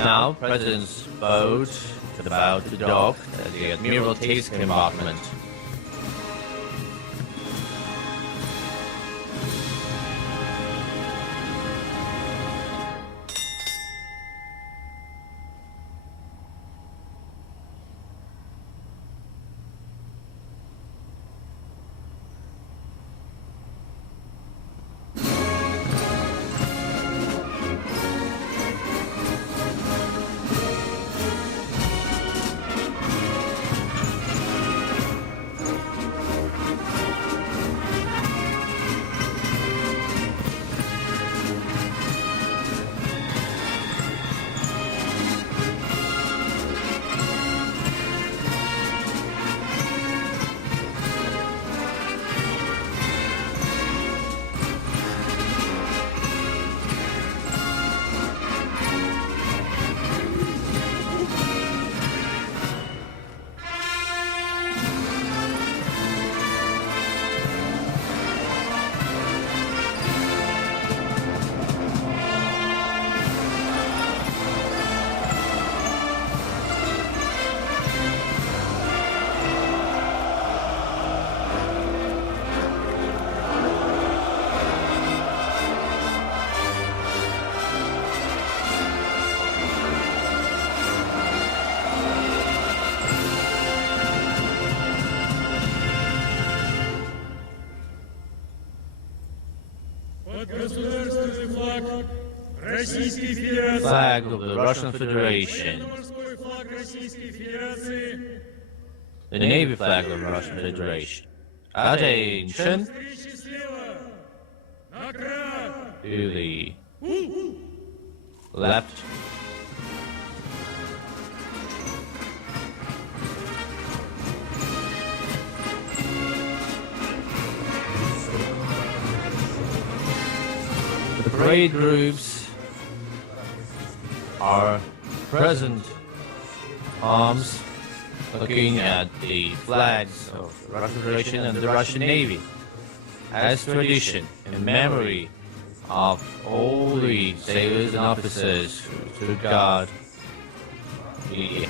Now, President's boat is about to dock at the Admiralty's compartment. Flag of the Russian Federation. The Navy flag of the Russian Federation. Attention! To the left. The parade groups are present arms looking at the flags of the Russian Federation and the Russian Navy as tradition in memory of all the sailors and officers who took guard the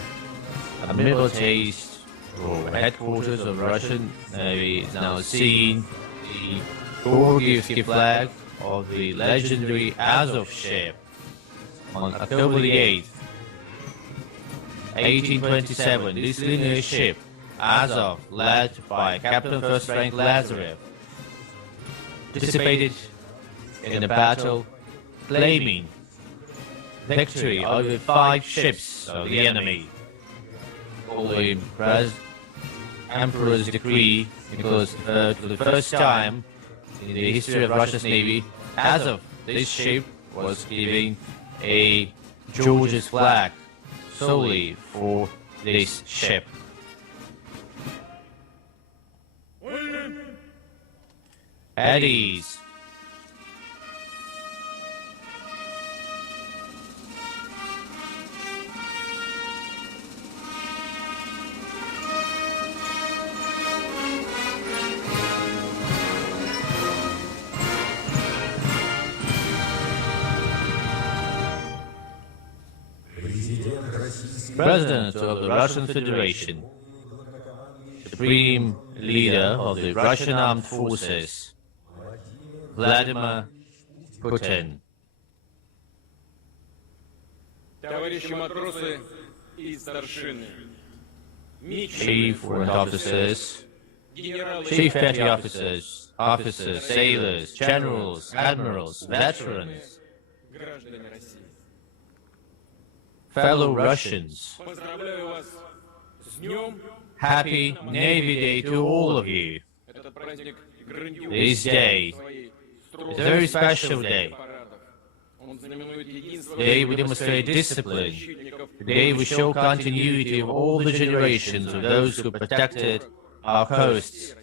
Admiralty's or headquarters of Russian Navy is now seen the Georgievsky flag of the legendary Azov ship on October the 8th, 1827. This linear ship, Azov, led by Captain First Rank Lazarev, participated in a battle claiming victory over 5 ships of the enemy. Following Emperor's decree, because for the first time in the history of Russia's Navy, Azov, this ship, was given a Georgia's flag solely for this ship. At ease. President of the Russian Federation, Supreme Leader of the Russian Armed Forces, Vladimir Putin. Chief Warrant Officers, Chief Petty Officers, sailors, generals, admirals, veterans, fellow Russians, happy Navy Day to all of you. This day is a very special day. Today we demonstrate discipline. Today we show continuity of all the generations of those who protected our coasts.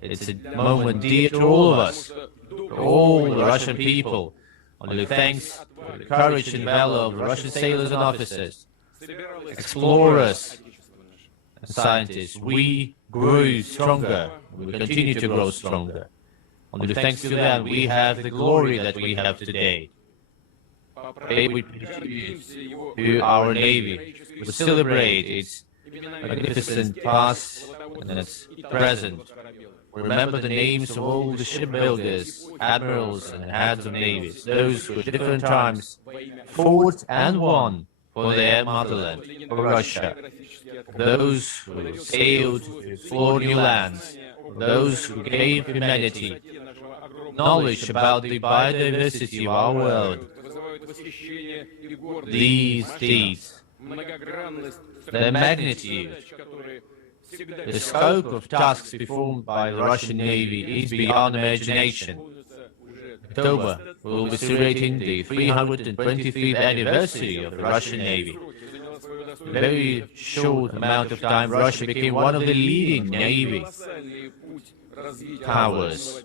It's a moment dear to all of us, to all the Russian people. Only thanks to the courage and valor of the Russian sailors and officers, explorers and scientists, we grew stronger. We continue to grow stronger. Only thanks to them we have the glory that we have today. pay tribute to our Navy. We celebrate its magnificent past and its present. We remember the names of all the shipbuilders, admirals, and heads of navies, those who at different times fought and won for their motherland, for Russia, those who sailed to explore new lands, those who gave humanity knowledge about the biodiversity of our world. These deeds, the magnitude, the scope of tasks performed by the Russian Navy is beyond imagination. October will be celebrating the 325th anniversary of the Russian Navy. In a very short amount of time, Russia became one of the leading navy powers.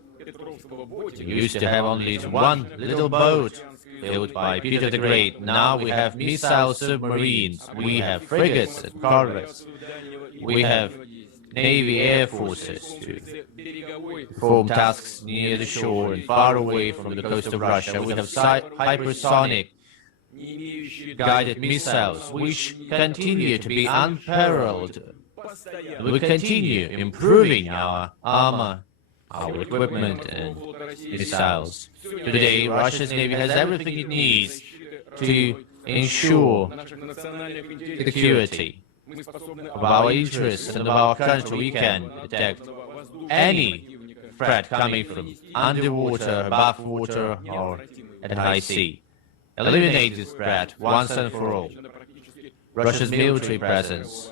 We used to have only one little boat built by Peter the Great. Now we have missile submarines, we have frigates and corvettes, we have Navy air forces to perform tasks near the shore and far away from the coast of Russia. We have hypersonic guided missiles, which continue to be unparalleled. We continue improving our armor, our equipment and missiles. Today, Russia's Navy has everything it needs to ensure security of our interests and of our country. We can detect any threat coming from underwater, above water, or at high sea. Eliminate this threat once and for all. Russia's military presence,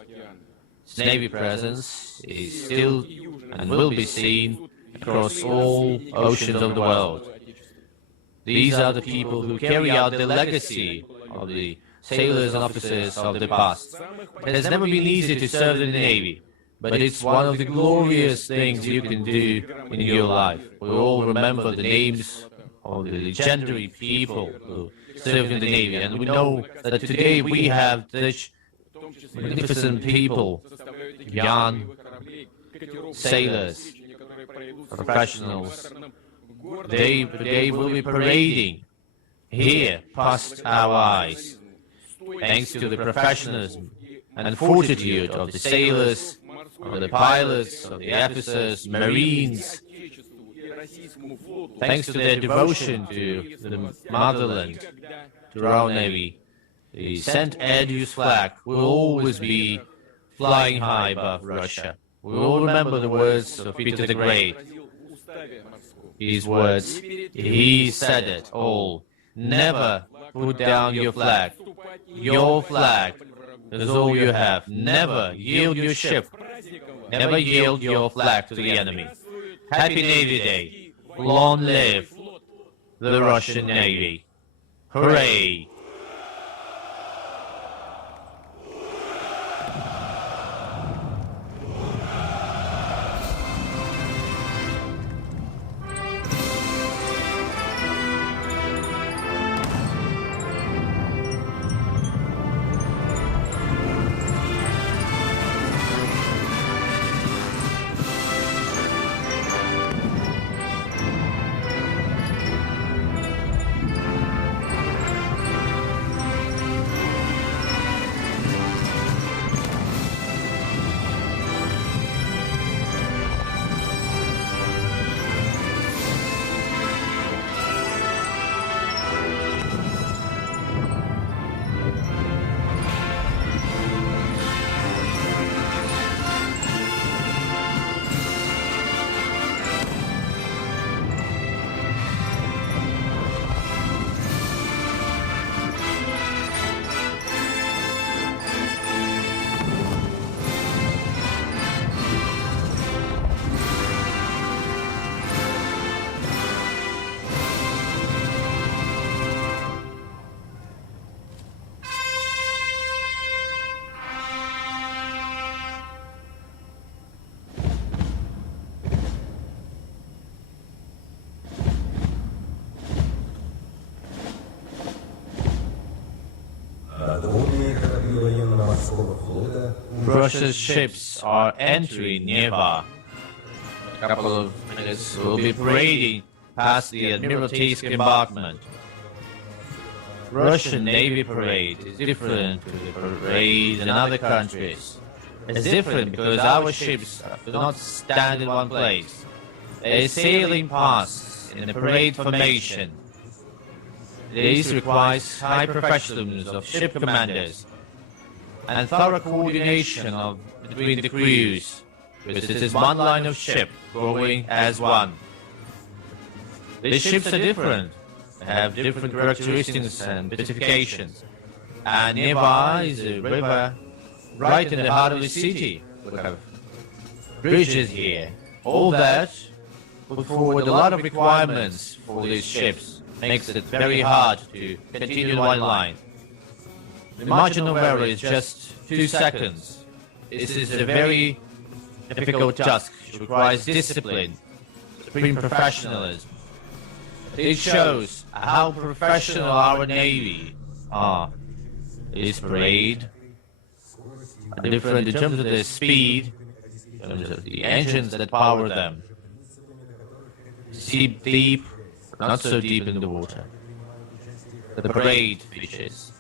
its Navy presence, is still and will be seen across all oceans of the world. These are the people who carry out the legacy of the sailors and officers of the past. It has never been easy to serve in the Navy, but it's one of the glorious things you can do in your life. We all remember the names of the legendary people who served in the Navy, and we know that today we have such magnificent people, young sailors, professionals. They will be parading here past our eyes, thanks to the professionalism and fortitude of the sailors, of the pilots, of the officers, marines, thanks to their devotion to the motherland, to our Navy. The St. Petersburg flag will always be flying high above Russia. We all remember the words of Peter the Great. His words, he said it all. Never put down your flag. Your flag is all you have. Never yield your ship. Never yield your flag to the enemy. Happy Navy Day. Long live the Russian Navy. Hooray! Russia's ships are entering Naval. A couple of minutes will be parading past the Admiralty's compartment. Russian Navy parade is different to the parade in other countries. It's different because our ships do not stand in one place. They are sailing past in a parade formation. This requires high professionalism of ship commanders and thorough coordination between the crews, because it is one line of ship going as one. These ships are different. They have different characteristics and specifications. And nearby is a river right in the heart of the city. We have bridges here. All that put forward a lot of requirements for these ships. Makes it very hard to continue one line. The margin of error is just 2 seconds. This is a very difficult task. It requires discipline, supreme professionalism. It shows how professional our Navy are. This parade are different in terms of their speed, in terms of the engines that power them. Deep, but not so deep in the water. The parade features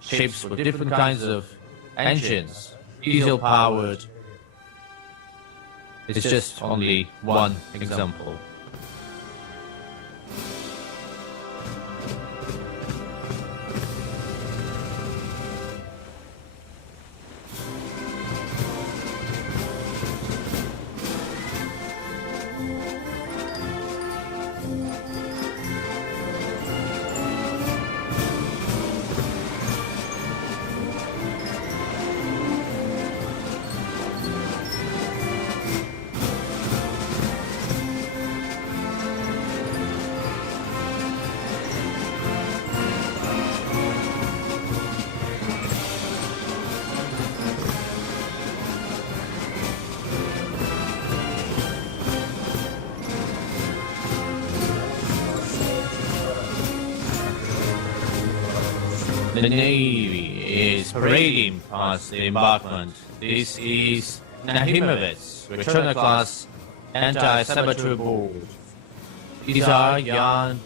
ships with different kinds of engines, diesel-powered. It's just only one example. The Navy is parading past the embarkment. This is Nahimovets, returner-class anti-saboteur board. These are young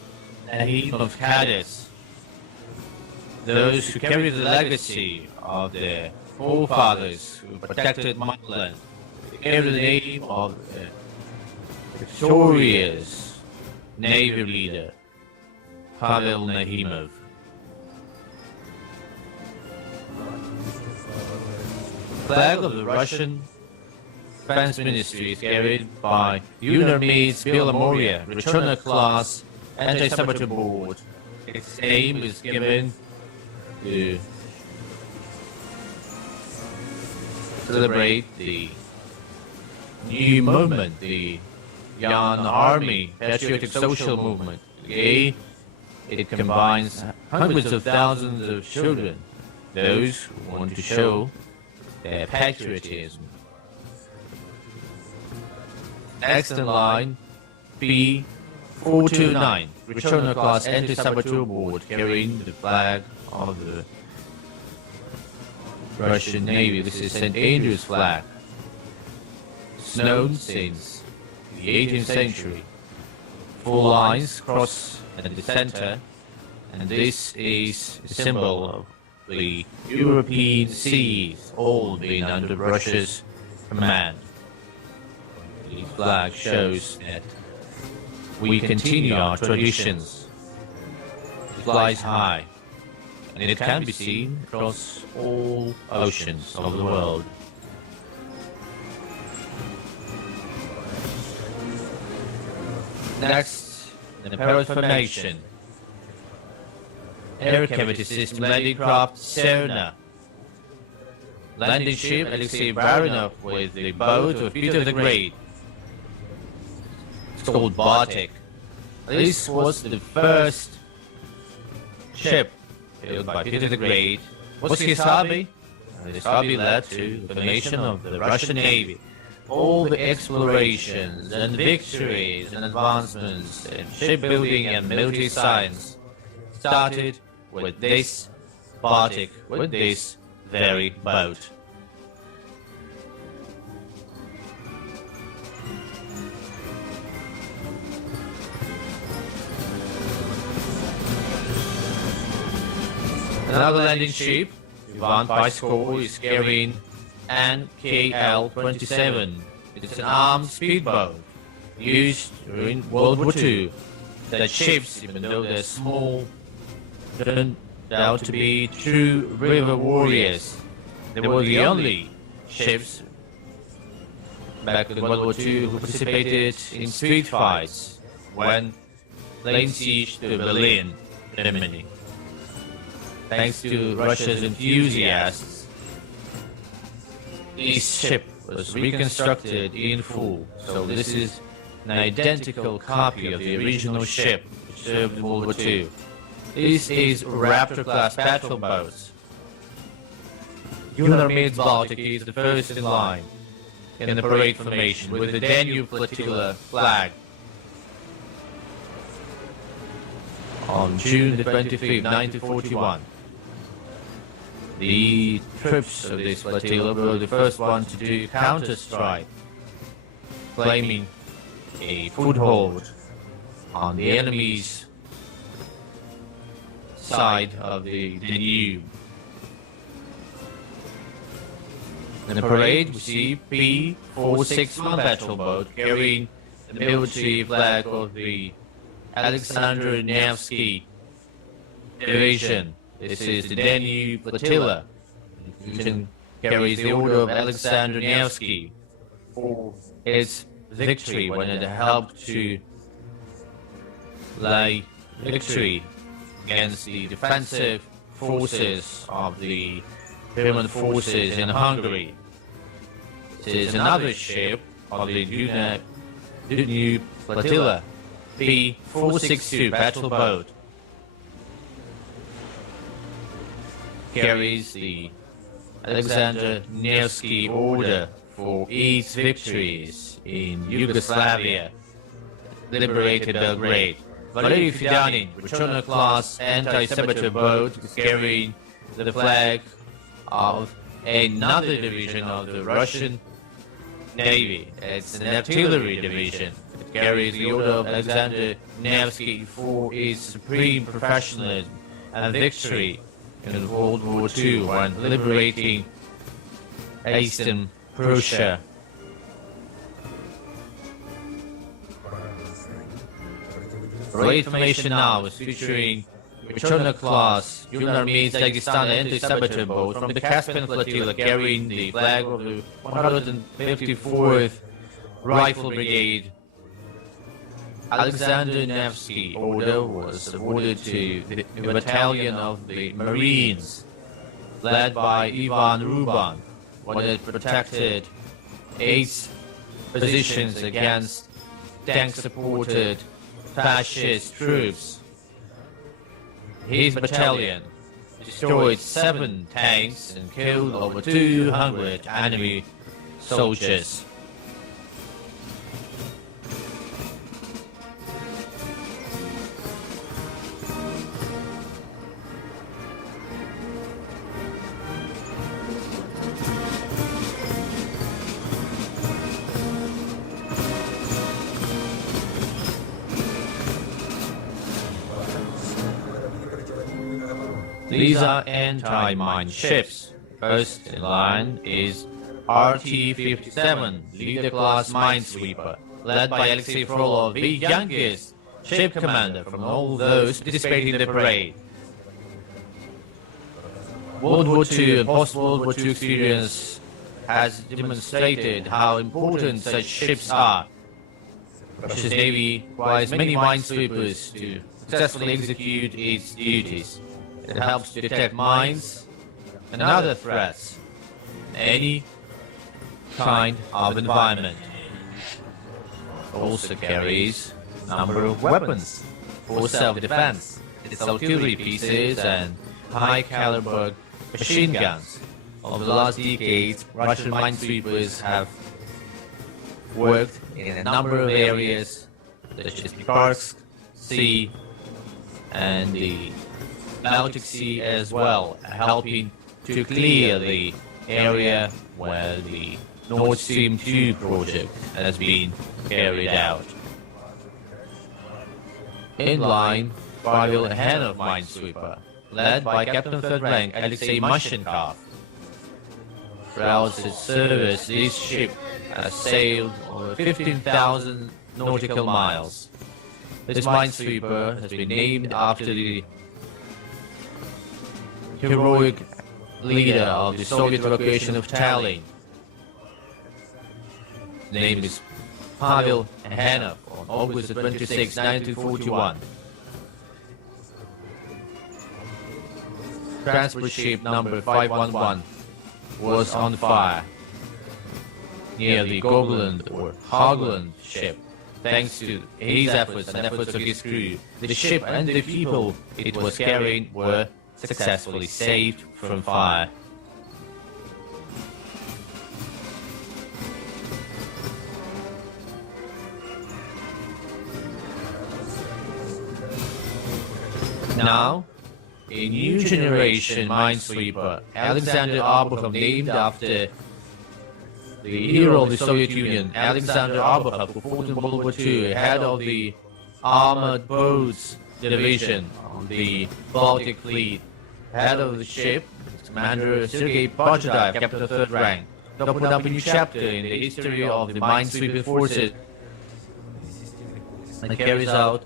Nahimov cadets, those who carry the legacy of their forefathers who protected motherland. They carry the name of the victorious Navy leader, Pavel Nahimov. The flag of the Russian Defense Ministry is carried by Unarmey's Belomoria returner-class anti-saboteur board. Its name is given to celebrate the new movement, the Young Army Patriotic Social Movement. Today, it combines hundreds of thousands of children, those who want to show their patriotism. Next in line, P429, returner-class anti-saboteur board carrying the flag of the Russian Navy. This is St. Andrew's flag. It's known since the 18th century. 4 lines cross at the center, and this is a symbol of the European seas, all being under Russia's command. The flag shows that we continue our traditions. It flies high, and it can be seen across all oceans of the world. Next, the parade formation. Air cavity system landing craft Serna. Landing ship Alexei Barinov with the boat of Peter the Great. It's called Bartik. This was the first ship built by Peter the Great. What's his hobby? His hobby led to the formation of the Russian Navy. All the explorations and victories and advancements in shipbuilding and military science started with this Bartik, with this very boat. Another landing ship, Ivan Paisko, is carrying NKL-27. It's an armed speedboat used during World War II. That ships, even though they're small, turned out to be true river warriors. They were the only ships back in World War II who participated in street fights when laying siege to Berlin, Germany. Thanks to Russia's enthusiasts, this ship was reconstructed in full, so this is an identical copy of the original ship which served in World War II. This is Raptor-class patrol boats. Unarmades Baltic is the first in line in the parade formation with the Danube flotilla flag. On June the 25th, 1941, the troops of this flotilla were the first one to do counter-strike, claiming a foothold on the enemy's side of the Danube. In the parade, we see P-461 battle boat carrying the military flag of the Alexander Nevsky Division. This is the Danube flotilla. The division carries the order of Alexander Nevsky for its victory when it helped to lay victory against the defensive forces of the German forces in Hungary. This is another ship of the Danube flotilla, P-462 battle boat. Carries the Alexander Nevsky Order for its victories in Yugoslavia, liberated Belgrade. Valery Fedonin, returner-class anti-saboteur boat, is carrying the flag of another division of the Russian Navy. It's an artillery division. It carries the order of Alexander Nevsky for its supreme professionalism and victory in World War II when liberating Eastern Prussia. Parade formation now is featuring returner-class Unarmades Dagestan anti-saboteur boat from the Caspian flotilla carrying the flag of the 154th Rifle Brigade. Alexander Nevsky Order was awarded to the battalion of the Marines, led by Ivan Ruban, when it protected 8 positions against tank-supported fascist troops. His battalion destroyed 7 tanks and killed over 200 enemy soldiers. These are anti-mine ships. First in line is RT-57, leader-class minesweeper, led by Alexei Frolov, the youngest ship commander from all those participating in the parade. World War II and post-World War II experience has demonstrated how important such ships are. Russia's Navy requires many minesweepers to successfully execute its duties. It helps to detect mines and other threats in any kind of environment. It also carries a number of weapons for self-defense. Its artillery pieces and high-caliber machine guns. Over the last decades, Russian minesweepers have worked in a number of areas, such as the Kursk Sea and the Baltic Sea as well, helping to clear the area where the Nord Stream 2 project has been carried out. In line, farther ahead of minesweeper, led by Captain Third Rank Alexei Mashenkov. Throughout its service, this ship has sailed over 15,000 nautical miles. This minesweeper has been named after the heroic leader of the Soviet evacuation of Tallinn. His name is Pavel Hanov on August 26, 1941. Transport ship number 511 was on fire near the Gogland or Hogland ship. Thanks to his efforts and efforts of his crew, the ship and the people it was carrying were successfully saved from fire. Now, a new generation minesweeper, Alexander Abukhov, named after the hero of the Soviet Union, Alexander Abukhov, who fought in World War II, head of the Armored Boats Division on the Baltic Fleet, head of the ship, Commander Sergei Pochedaev, Captain of Third Rank, opened up a new chapter in the history of the minesweeping forces and carries out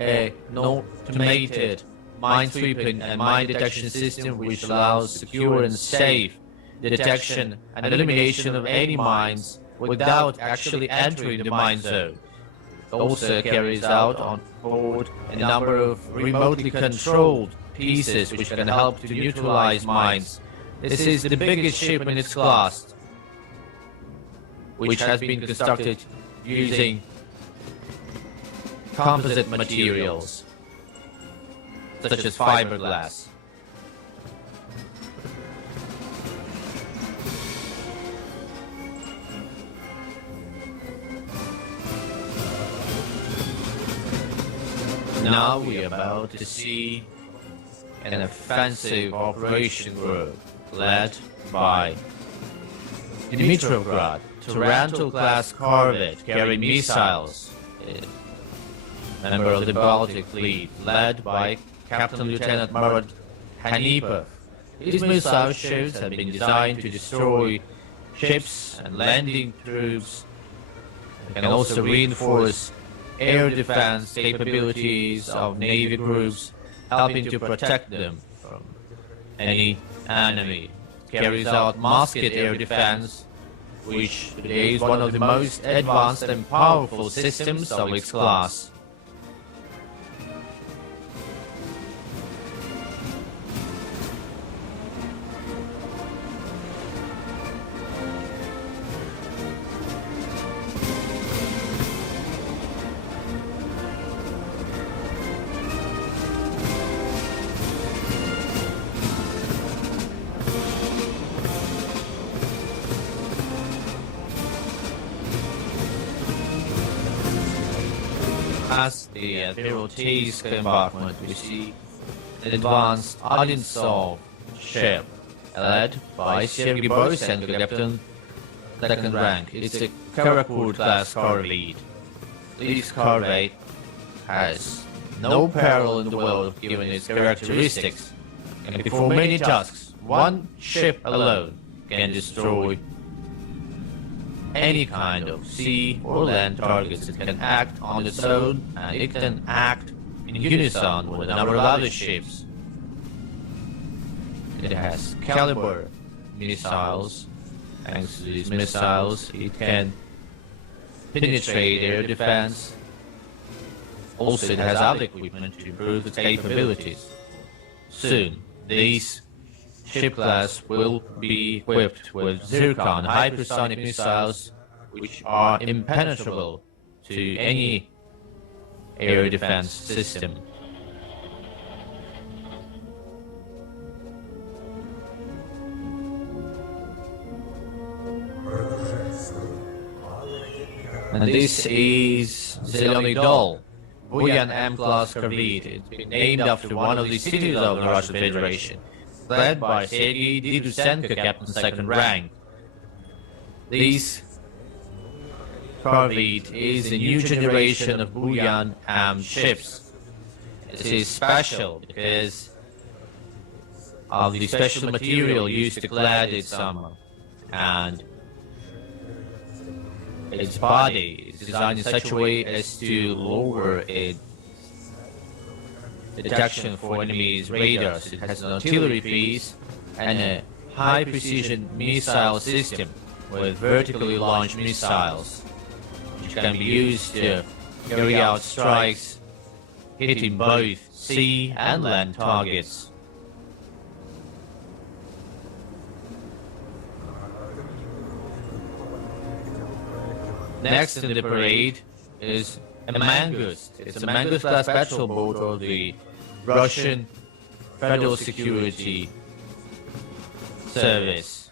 a automated minesweeping and mine detection system which allows secure and safe detection and elimination of any mines without actually entering the mine zone. It also carries out on board a number of remotely controlled pieces which can help to neutralize mines. This is the biggest ship in its class, which has been constructed using composite materials such as fiberglass. Now we are about to see an offensive operation group led by Dmitrovgrad, Tarantul-class corvette carrying missiles, member of the Baltic Fleet, led by Captain Lieutenant Marat Hanipov. These missile ships have been designed to destroy ships and landing troops, and can also reinforce air defense capabilities of Navy groups, helping to protect them from any enemy. It carries out musket air defense, which today is one of the most advanced and powerful systems of its class. Past the Admiralty's compartment, we see an advanced Odintsov ship, led by Sergei Borisenko, Captain Second Rank. It's a Karakurt-class corvette. This corvette has no parallel in the world given its characteristics, and before many tasks, one ship alone can destroy any kind of sea or land targets. It can act on its own, and it can act in unison with a number of other ships. It has caliber missiles. Thanks to these missiles, it can penetrate air defense. Also, it has other equipment to improve its capabilities. Soon, these ship class will be equipped with Zircon hypersonic missiles, which are impenetrable to any air defense system. And this is Zelyony Dol, Buyan M-class corvette. It's been named after one of the cities of the Russian Federation, led by Sergei Didusenko, Captain Second Rank. This corvette is a new generation of Buyan M ships. It is special because of the special material used to clad its armor, and its body is designed in such a way as to lower its detection for enemies' radars. It has an artillery piece and a high-precision missile system with vertically launched missiles, which can be used to carry out strikes hitting both sea and land targets. Next in the parade is a Mangust. It's a Mangust-class patrol boat of the Russian Federal Security Service.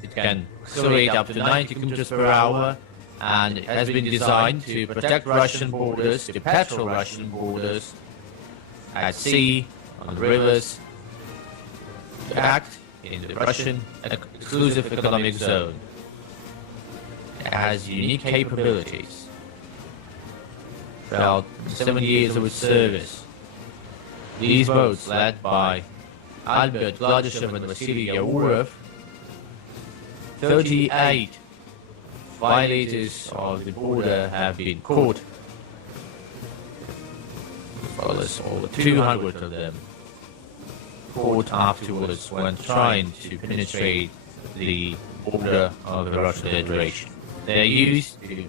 It can accelerate up to 90 kilometers per hour, and it has been designed to protect Russian borders, to patrol Russian borders at sea, on the rivers, to act in the Russian exclusive economic zone. It has unique capabilities. Throughout 7 years of its service, these boats, led by Albert Gladyshev and Vasily Yaurov, 38 violators of the border have been caught, as well as over 200 of them caught afterwards when trying to penetrate the border of the Russian Federation. They are used to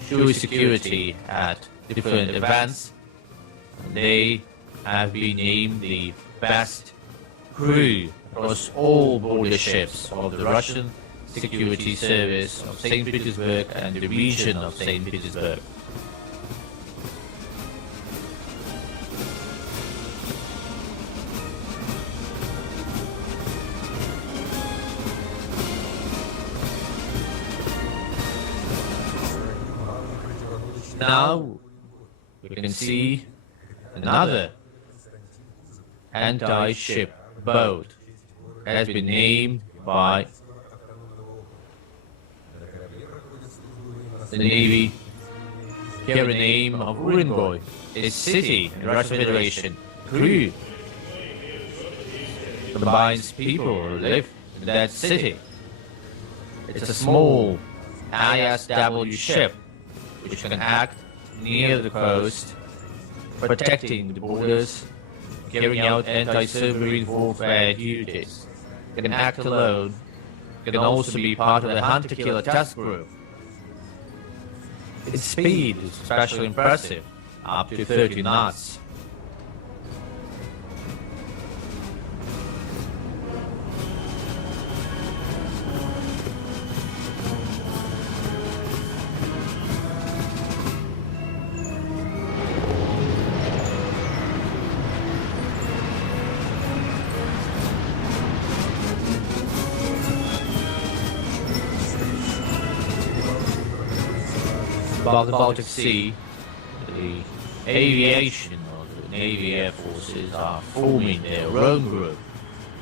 ensure security at different events. They have been named the best crew across all border ships of the Russian Security Service of St. Petersburg and the region of St. Petersburg. Now we can see another anti-ship boat has been named by the Navy. Carry the name of Urengoy, a city in the Russian Federation. Crew combines people who live in that city. It's a small ISW ship which can act near the coast, protecting the borders, carrying out anti-submarine warfare duties. It can act alone. It can also be part of the hunter-killer task group. Its speed is especially impressive, up to 30 knots. Above the Baltic Sea, the aviation of the Navy Air Forces are forming their own group.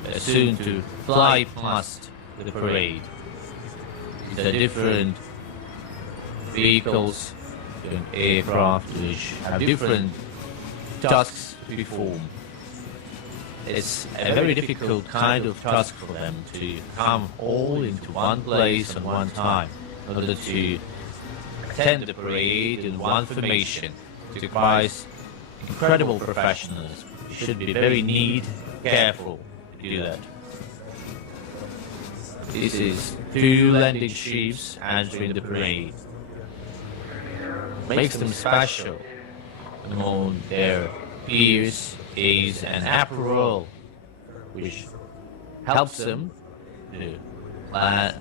They're soon to fly past the parade. These are different vehicles, different aircraft which have different tasks to perform. It's a very difficult kind of task for them to come all into one place at one time in order to attend the parade in one formation. It requires incredible professionalism. You should be very neat, careful to do that. This is 2 landing ships entering the parade. Makes them special among their peers is an upper role, which helps them to land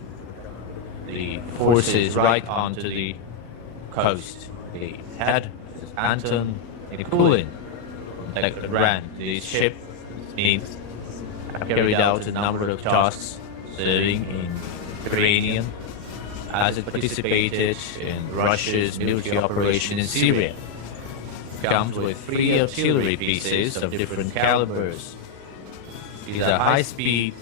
the forces right onto the coast. The head is Anton Nikulin. Like the brand, the ship needs have carried out a number of tasks serving in Ukrainian as it participated in Russia's military operation in Syria. It comes with 3 artillery pieces of different calibers. These are high-speed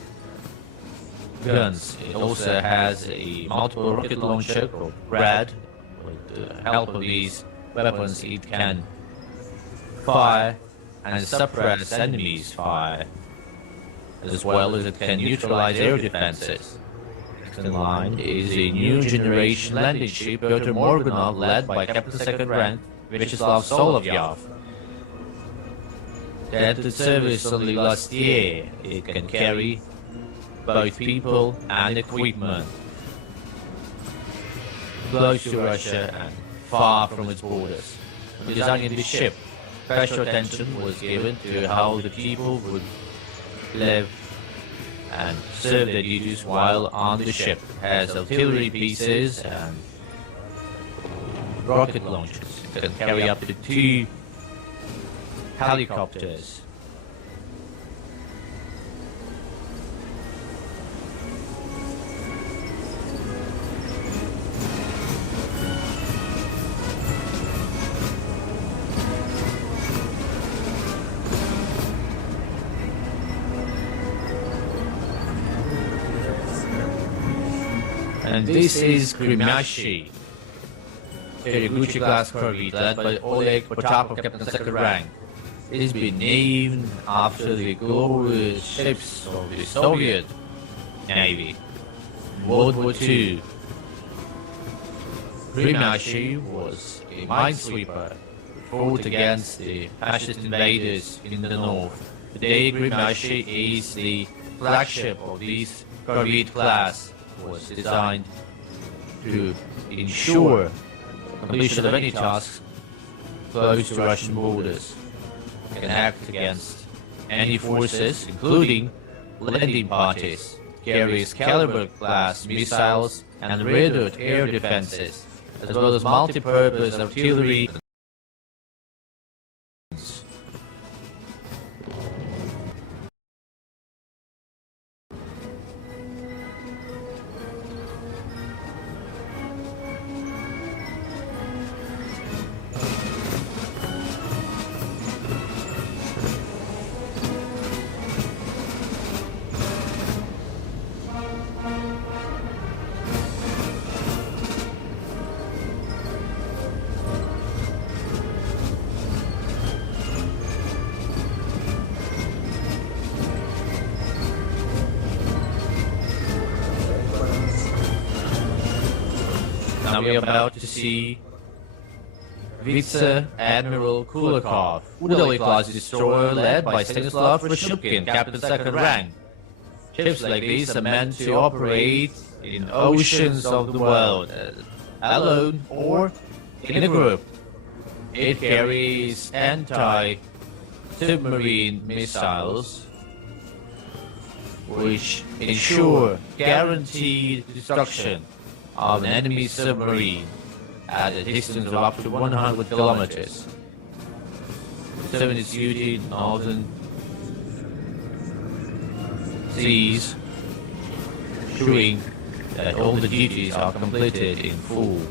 guns. It also has a multiple rocket launcher called RAD. With the help of these weapons, it can fire and suppress enemies' fire. as well as it can neutralize air defenses. Next in line is a new generation landing ship, Pyotr Morganov, led by Captain Second Rank Vyacheslav Solovyov. It entered service only last year. It can carry both people and equipment close to Russia and far from its borders. When designing the ship, special attention was given to how the people would live and serve their duties while on the ship. It has artillery pieces and rocket launchers. It can carry up to 2 helicopters. And this is Kremyashi, a Gucci-class corvette led by Oleg Potapov, Captain Second Rank. It has been named after the glorious ships of the Soviet Navy in World War II. Kremyashi was a minesweeper who fought against the fascist invaders in the north. Today, Kremyashi is the flagship of this corvette class. Was designed to ensure completion of any task close to Russian borders. It can act against any forces, including landing parties. It carries caliber-class missiles and radar air defenses, as well as multi-purpose artillery. Now we are about to see Vice Admiral Kulakov, Udali-class destroyer led by Stanislav Rashupkin, Captain Second Rank. Ships like these are meant to operate in oceans of the world, alone or in a group. It carries anti-submarine missiles, which ensure guaranteed destruction of an enemy submarine at a distance of up to 100 kilometers. Serving its duty in northern seas, ensuring that all the duties are completed in full.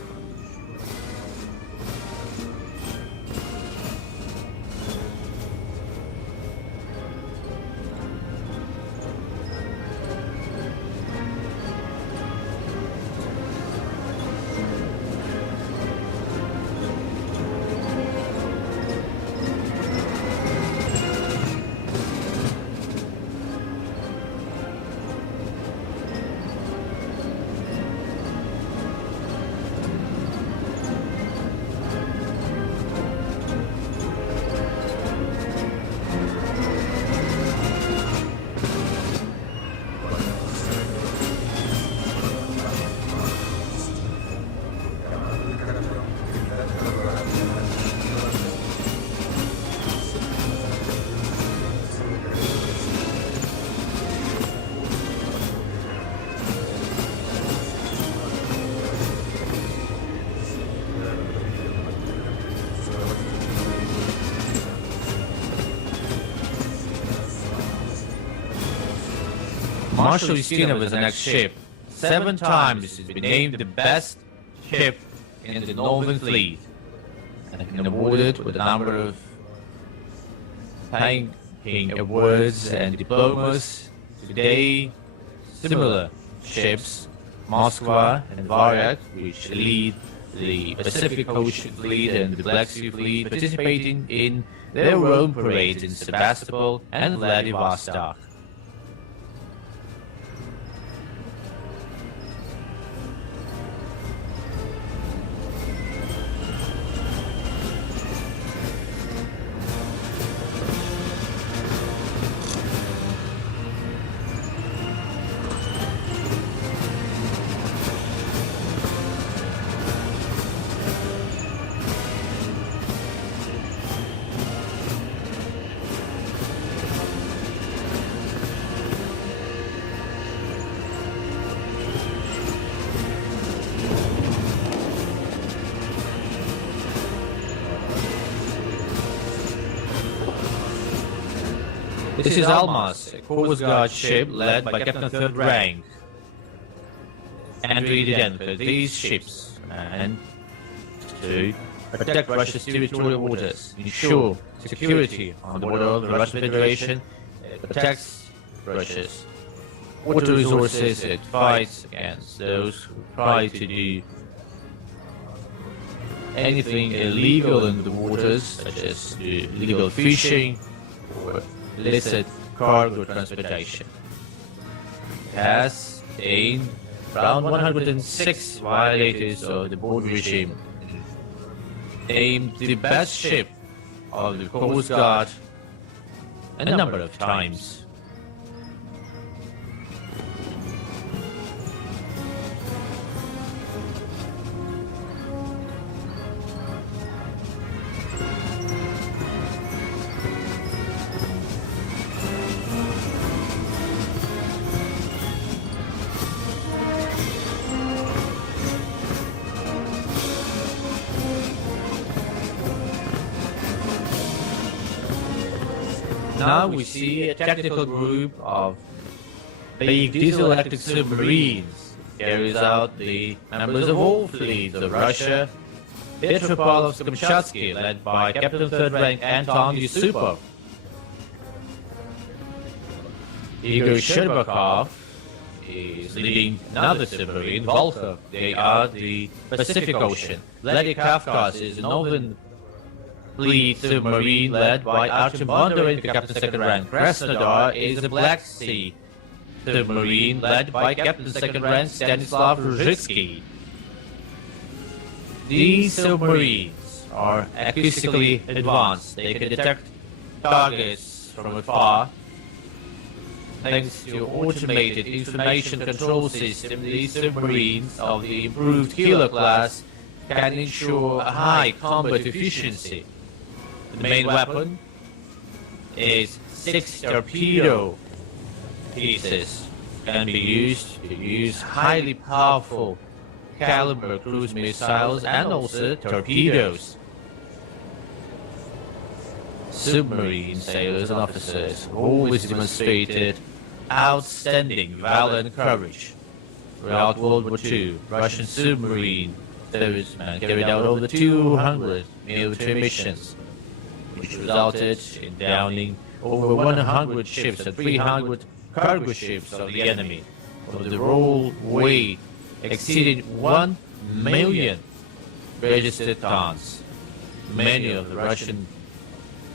Marshal Ustinov is the next ship. 7 times it has been named the best ship in the Northern Fleet, and has been awarded with a number of thanking awards and diplomas. Today, similar ships, Moskva and Varyak, which lead the Pacific Ocean Fleet and the Black Sea Fleet, participating in their own parades in Sevastopol and Vladivostok. This is Almas, a Coast Guard ship led by Captain Third Rank. And we identify these ships and to protect Russia's territorial waters, ensure security on the border of the Russian Federation. It protects Russia's water resources. It fights against those who try to do anything illegal in the waters, such as illegal fishing or illicit cargo transportation. It has around 106 violators of the border regime, named the best ship of the Coast Guard a number of times. Now we see a technical group of big diesel-electric submarines carries out the members of all fleets of Russia. Petropavlovsk-Kamchatsky, led by Captain Third Rank Anton Yusupov. Igor Sherbakov is leading another submarine, Volkhov. They are the Pacific Ocean. Vladikavkaz is a northern fleet submarine led by Artem Bondarenko, Captain Second Rank. Krasnodar is a Black Sea submarine led by Captain Second Rank Stanislav Ruzhitsky. These submarines are acoustically advanced. They can detect targets from afar. Thanks to automated information control system, these submarines of the improved Kilo class can ensure a high combat efficiency. The main weapon is 6 torpedo pieces. Can be used to use highly powerful caliber cruise missiles and also torpedoes. Submarine sailors and officers have always demonstrated outstanding valor and courage. Throughout World War II, Russian submarine servicemen carried out over 200 military missions, which resulted in downing over 100 ships and 300 cargo ships of the enemy, with the roll weight exceeding 1 million registered tons. Many of the Russian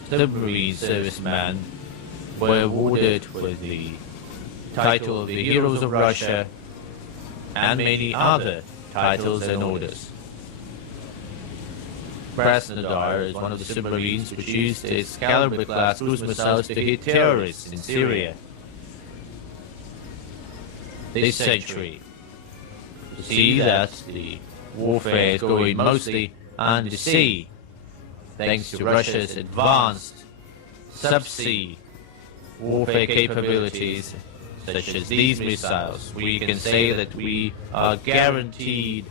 submarine servicemen were awarded with the title of the Heroes of Russia and many other titles and orders. Krasnodar is one of the submarines which used its Caliber-class cruise missiles to hit terrorists in Syria. This century, to see that the warfare is going mostly undersea, thanks to Russia's advanced subsea warfare capabilities, such as these missiles, we can say that we are guaranteed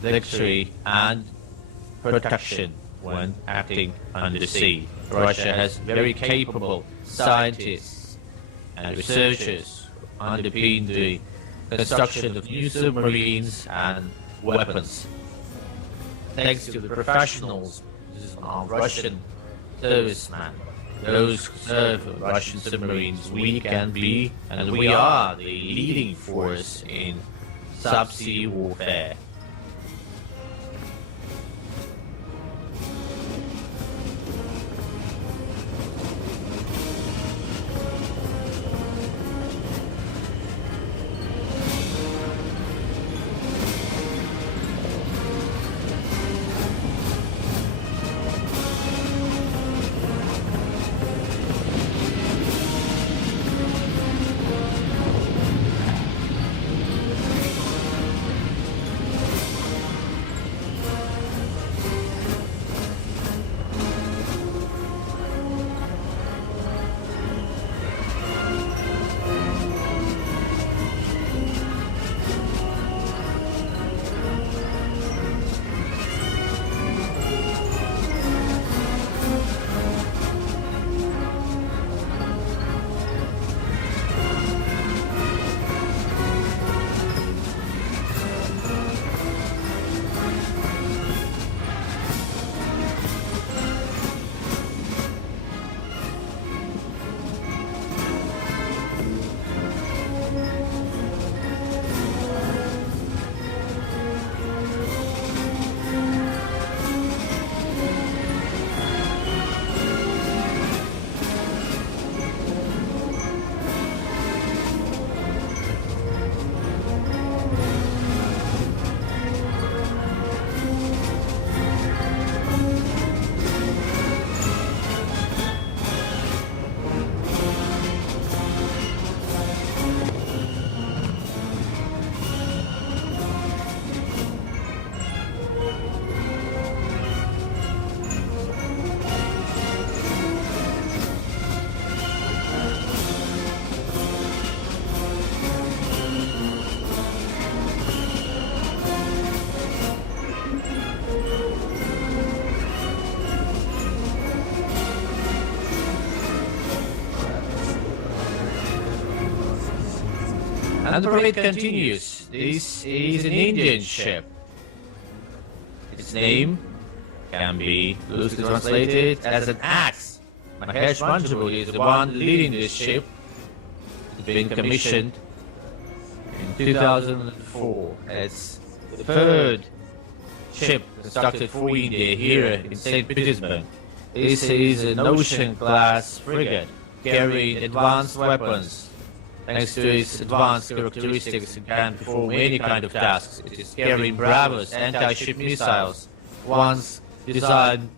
victory and protection when acting undersea. Russia has very capable scientists and researchers who underpin the construction of new submarines and weapons. Thanks to the professionals of Russian servicemen, those who serve Russian submarines, we can be and we are the leading force in subsea warfare. And the parade continues. This is an Indian ship. Its name can be loosely translated as an axe. Mahesh Manjubali is the one leading this ship. It's been commissioned in 2004. It's the third ship constructed for India here in St. Petersburg. This is an ocean-class frigate carrying advanced weapons. Thanks to its advanced characteristics, it can perform any kind of tasks. It is carrying Bravos anti-ship missiles, once designed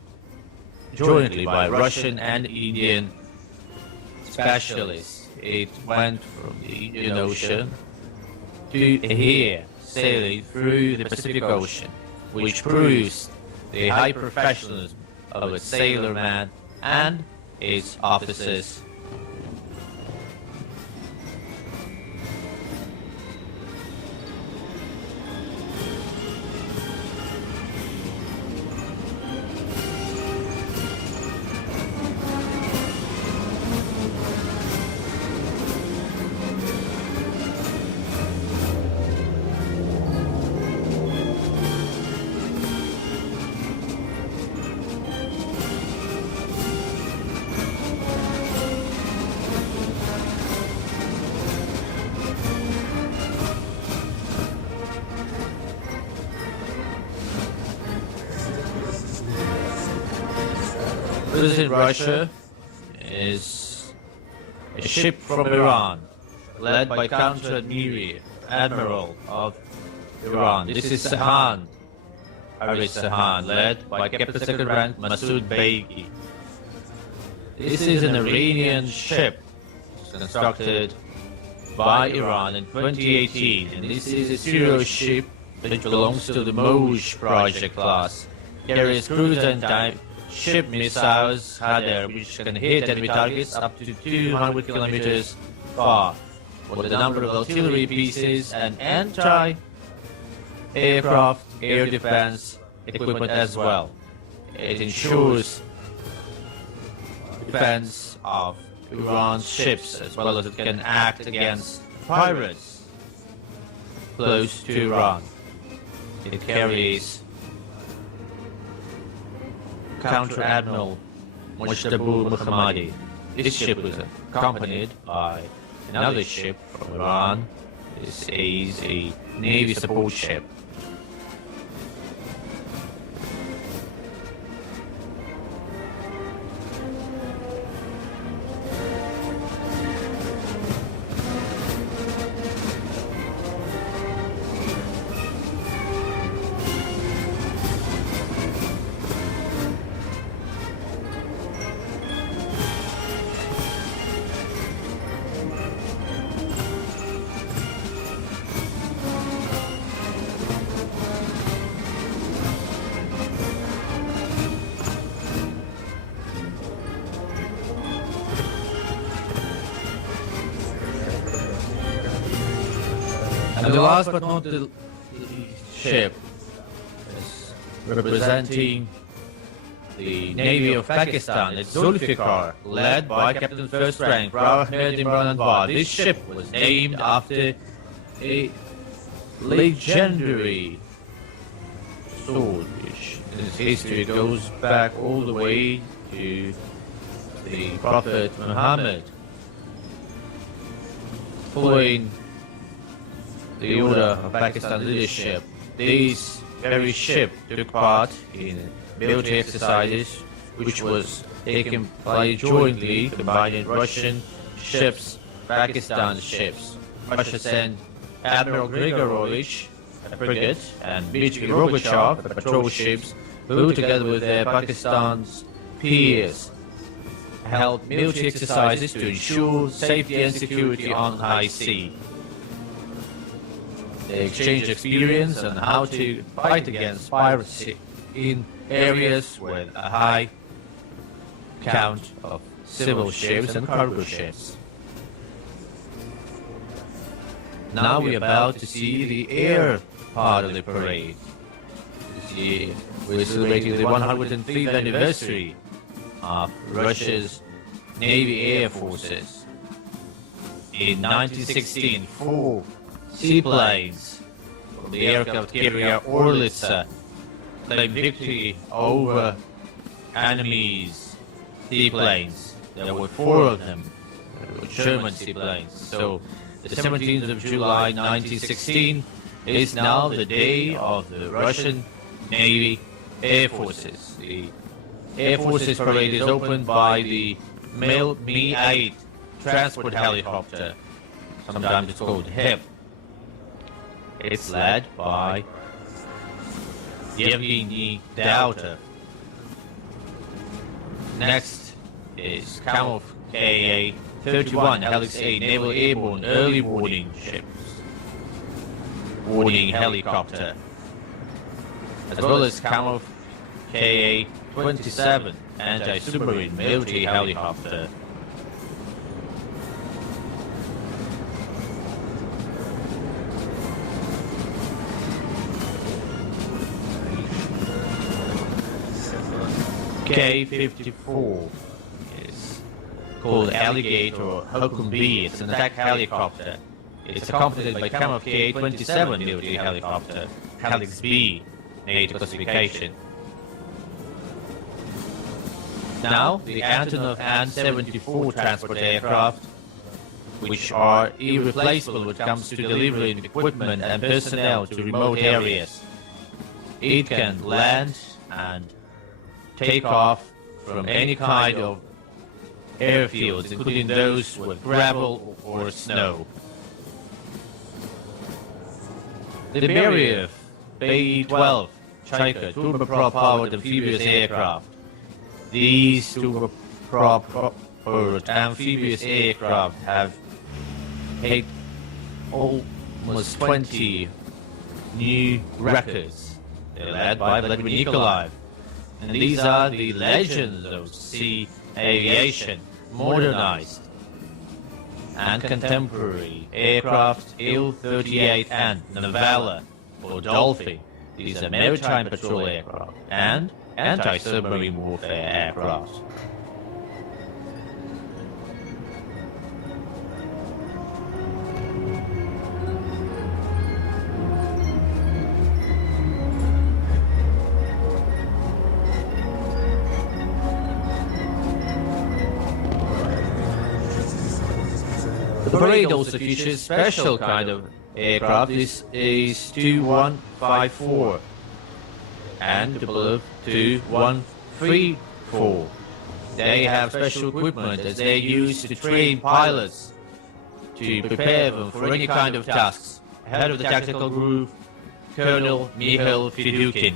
jointly by Russian and Indian specialists. It went from the Indian Ocean to here, sailing through the Pacific Ocean, which proves the high professionalism of its sailorman and its officers. This in Russia is a ship from Iran, led by Counter-Admiral of Iran. This is Sahan, Haris Sahan, led by Captain Second Rank Masoud Baigi. This is an Iranian ship constructed by Iran in 2018, and this is a serial ship which belongs to the Moj project class. Carries cruiser type ship missiles Hadar, which can hit enemy targets up to 200 kilometers far, with a number of artillery pieces and anti-aircraft air defense equipment as well. It ensures defense of Iran's ships, as well as it can act against pirates close to Iran. It carries Counter-Admiral Mujtaba Muhammadi. This ship was accompanied by another ship from Iran. This is a Navy support ship. And the last but not the ship is representing the Navy of Pakistan. It's Zulfikar, led by Captain First Rank Ahmed Imran Anwar. This ship was named after a legendary sword, which in its history goes back all the way to the Prophet Muhammad. Following the order of Pakistan leadership, this very ship took part in military exercises which was taken place jointly, combining Russian ships, Pakistan ships. Russia sent Admiral Grigorovich, a frigate, and Dmitry Rogachev, a patrol ships, who together with their Pakistan's peers held military exercises to ensure safety and security on high sea. They exchanged experience on how to fight against piracy in areas with a high count of civil ships and cargo ships. Now we're about to see the air part of the parade. We're celebrating the 105th anniversary of Russia's Navy Air Forces. In 1916, 4 seaplanes from the aircraft carrier Orlitzer claimed victory over enemy's seaplanes. There were 4 of them. They were German seaplanes. So the 17th of July 1916 is now the day of the Russian Navy Air Forces. The Air Forces parade is opened by the Mi-8 transport helicopter. Sometimes it's called HEP. It's led by Yevgeny Dauter. Next is Kamov Ka-31 Helix A Naval Airborne Early Warning Ships. Warning helicopter. As well as Kamov Ka-27 anti-submarine military helicopter. K-54 is called Alligator or Hokum B. It's an attack helicopter. It's accompanied by Kamov Ka-27 military helicopter, Helix B, NATO classification. Now, the Antonov An-74 transport aircraft, which are irreplaceable when it comes to delivering equipment and personnel to remote areas. It can land and take off from any kind of airfields, including those with gravel or snow. The Beriev Bay-12 Chaika turboprop-powered amphibious aircraft. These turboprop-powered amphibious aircraft have hit almost 20 new records. They're led by Vladimir Nikolaev. And these are the legends of sea aviation, modernized and contemporary aircraft Il-38 and Naval or Dolphin. These are maritime patrol aircraft and anti-submarine warfare aircraft. The parade also features special kind of aircraft. This is 2154 and W2134. They have special equipment as they use to train pilots to prepare them for any kind of tasks. Head of the tactical group, Colonel Mikhail Fedukin.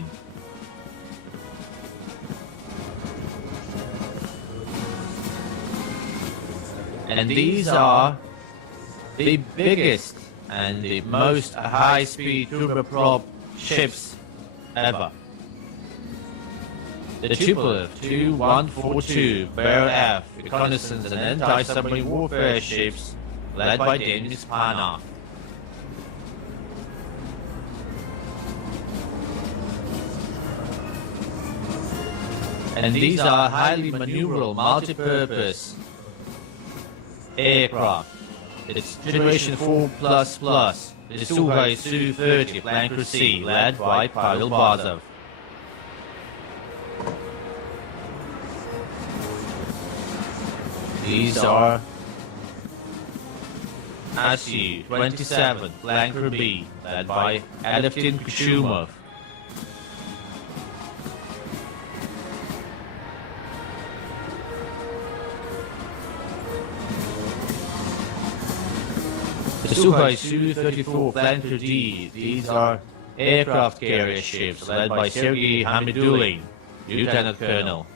And these are the biggest and the most high-speed turboprop ships ever. The Tupolev 2142 Bear F reconnaissance and anti-submarine warfare ships led by Denis Panov. And these are highly maneuverable, multi-purpose aircraft. It's Generation 4++, the Sukhoi Su-30 Flanker C, led by Pavel Bazov. These are Su-27 Flanker B, led by Alevtin Kuchumov. The Sukhoi Su-34 Flanker D, these are aircraft carrier ships led by Sergei Hamidulin, Lieutenant Colonel.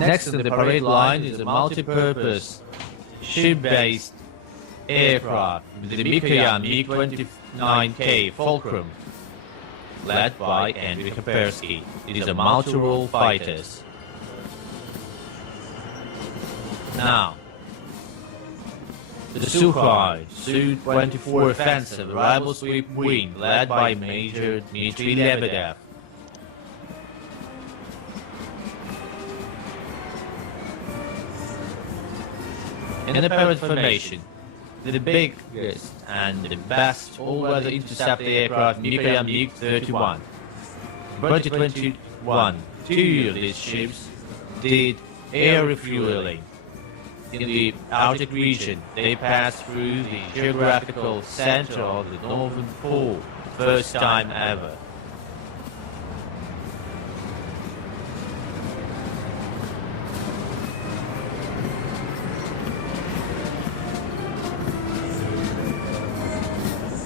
Next in the parade line is a multi-purpose ship-based aircraft, the Mikoyan Mi-29K Fulcrum, led by Andrei Kapersky. These are multi-role fighters. The Sukhoi Su-24 offensive, rival sweep wing, led by Major Dmitry Lebedev. In the parent formation, the biggest and the best all-weather interceptor aircraft Mikoyan MiG-31. In 2021, two of these ships did air refueling. In the Arctic region, they passed through the geographical center of the Northern Pole, first time ever.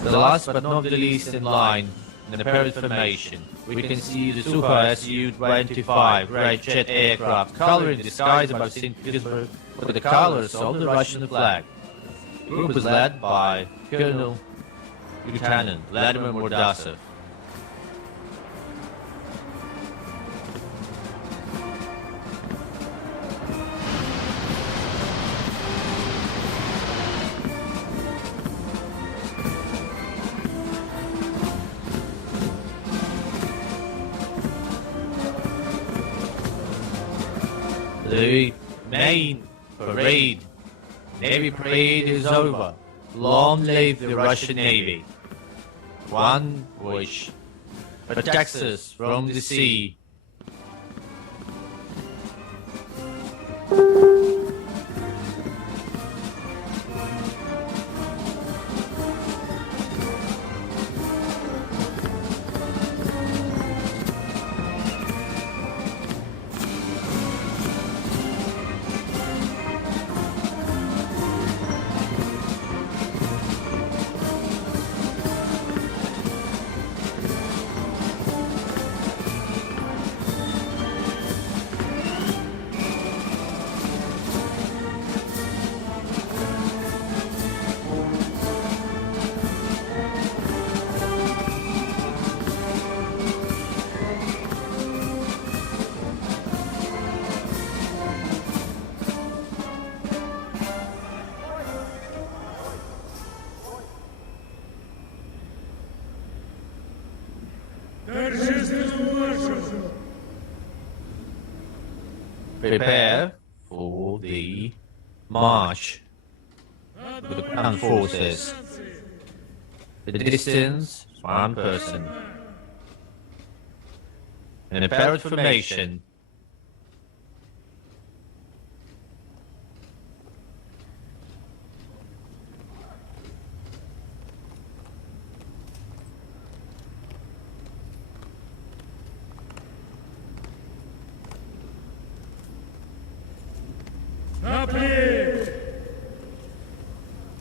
The last but not the least in line, in the parent formation, we can see the Sukhoi Su-25 red jet aircraft coloring the skies above St Petersburg with the colors of the Russian flag. The group was led by Colonel Lieutenant Vladimir Mordasov. The main parade, Navy parade is over. Long live the Russian Navy. One which protects us from the sea. Prepare for the march with the ground forces. The distance, 1 person. In a parade formation,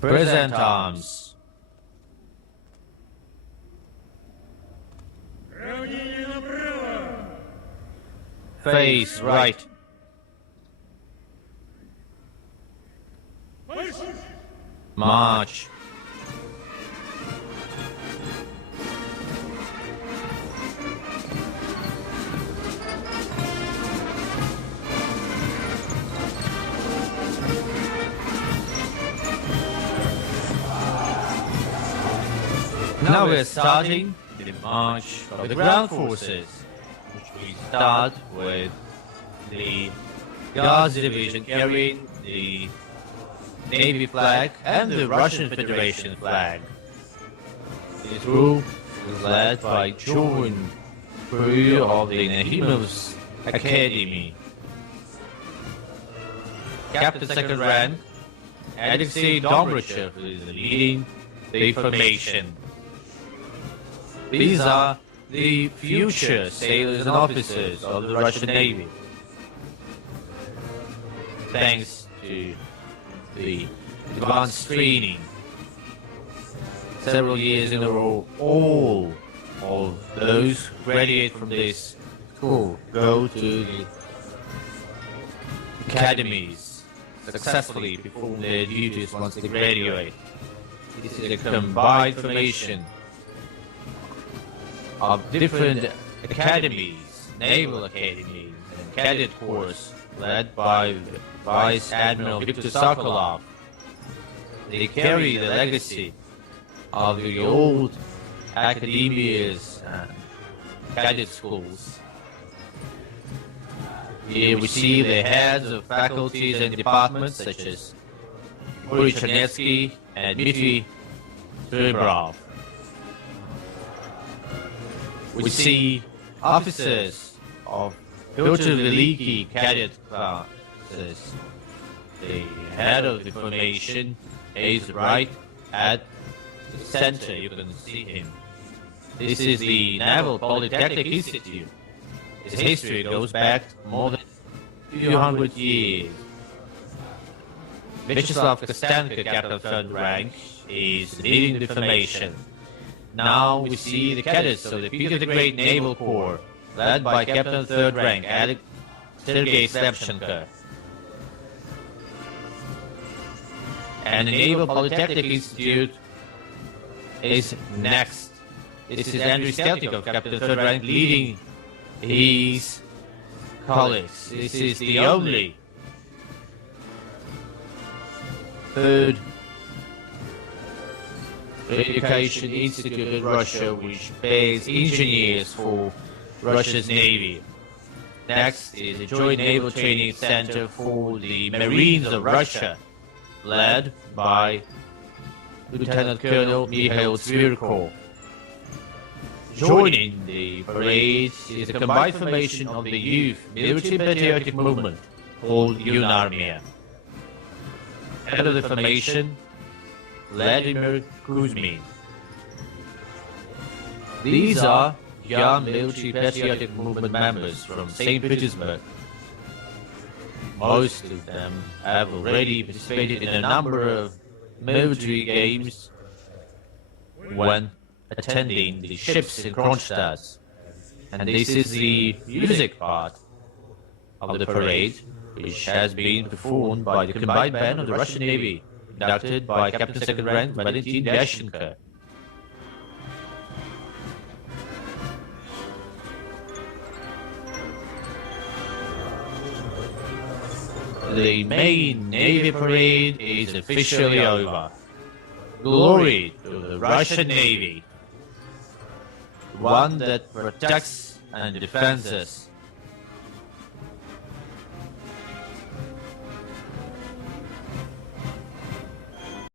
present arms. Face right. March. Now we're starting the march of the ground forces, which we start with the Guards Division carrying the Navy flag and the Russian Federation flag. This group was led by Joint crew of the Nahimov's Academy. Captain second rank, Alexei Dombrochev is leading the formation. These are the future sailors and officers of the Russian Navy. Thanks to the advanced training, several years in a row, all of those who graduate from this school go to the academies successfully perform their duties once they graduate. This is a combined formation of different academies, naval academies, and cadet corps led by Vice Admiral Viktor Sokolov. They carry the legacy of the old academias and cadet schools. Here we see the heads of faculties and departments such as Yuri Chernetsky and Dmitry Trebrov. We see officers of Piotr Veliki cadet classes. The head of the formation is right at the center. You can see him. This is the Naval Polytechnic Institute. Its history goes back more than 200 years. Vyacheslav Kostenko, captain of third rank, is leading the formation. Now we see the cadets of the Peter the Great Naval Corps, led by captain of third rank, Sergei Slepchenko. And the Naval Polytechnic Institute is next. This is Andrew Steltikov, captain of third rank, leading his colleagues. This is the only third education institute in Russia which pays engineers for Russia's Navy. Next is the Joint Naval Training Center for the Marines of Russia, led by Lieutenant Colonel Mikhail Zvirkov. Joining the parade is a combined formation of the youth military patriotic movement called Yunarmia. Head of the formation, Vladimir Kuzmin. These are young military patriotic movement members from St. Petersburg. Most of them have already participated in a number of military games when attending the ships in Kronstadt. And this is the music part of the parade, which has been performed by the combined band of the Russian Navy, conducted by Captain Second Rank Valentin Vyashchenko. The main Navy parade is officially over. Glory to the Russian Navy, one that protects and defends us